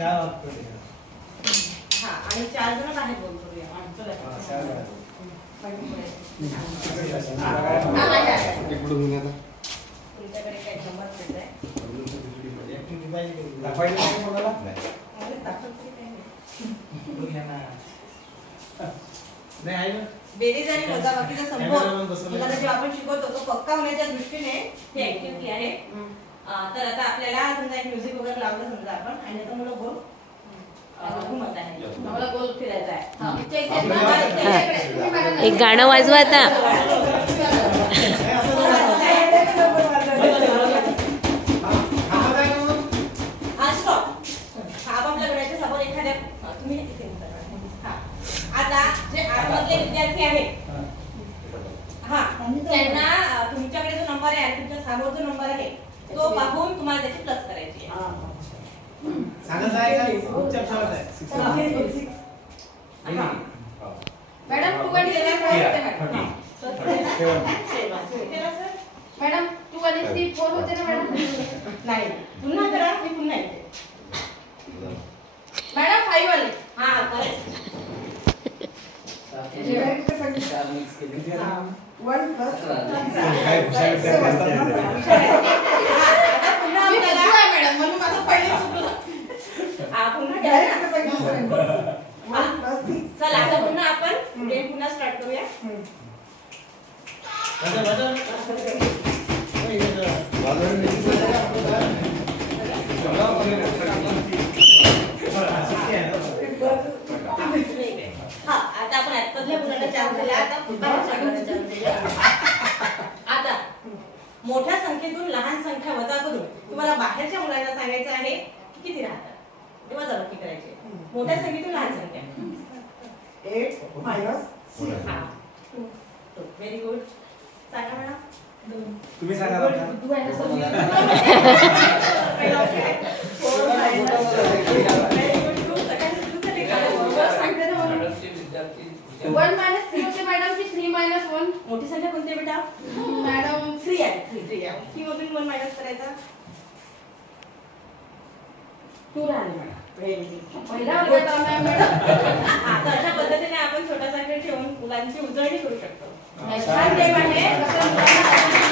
हा आणि 4 जण बाहेर बोल करूया. तुमच्याकडे काय गंमत आहे? बेरीज आणि वजाबाकीचा संबंध मुलांना जेव्हा आपण शिकवतो तो पक्का होण्याच्या दृष्टीने ही ऍक्टिव्हिटी आहे. तर आता आपल्याला समजा एक म्युझिक वगैरे लावलं समजा आपण आणि आता मुलं गोल घुमत आहे. आम्हाला गोल फिरायचा आहे. एक गाणं वाजवा आता. आता जे आतमधले विद्यार्थी आहेत त्यांना तुमच्याकडे जो नंबर आहे आणि तुमच्या समोर जो नंबर आहे तो पाहून तुम्हाला त्याची प्लस करायची आहे. मॅडम 2 आणि 3 मॅडम 2 आणि 3 4 होते ना मॅडम. नाही पुन्हा करा. मी पुन्हा येते मॅडम 5 आले. हा करेक्ट. 1 प्लस काय हुशार विद्यार्थी आता पुन्हा आपल्याला मॅडम म्हणून माझं पहिले चुकलं. पुन्हा डायरेक्ट सांगितलं 1 प्लस 6. चला आता पुन्हा आपण गेम पुन्हा स्टार्ट करूया. आता आपण आतमधल्या मुलांना चान्स दिला. आता बाहेरच्या चान्स दिला. आता मोठ्या संख्येतून लहान संख्या वजा करून तुम्हाला बाहेरच्या मुलांना सांगायचं आहे की किती राहतात. तेव्हा वजाबाकी करायची. मोठ्या संख्येतून लहान संख्या 8 मायनस 6. हा व्हेरी गुड. सांगा मॅडम. तुम्ही सांगा ना. तू आहे ना सगळी. 1 minus 3 होते मॅडम की 3 minus 1. मोठी संख्या कोणती बेटा? मॅडम 3 आहे. 3 आहे. 3 मधून 1 मायनस करायचा 2 राहिले मॅडम. पहिला वर्गात मॅडम. आता अशा पद्धतीने आपण छोटासा खेळ ठेवून मुलांची उजळणी करू शकतो. छान गेम आहे.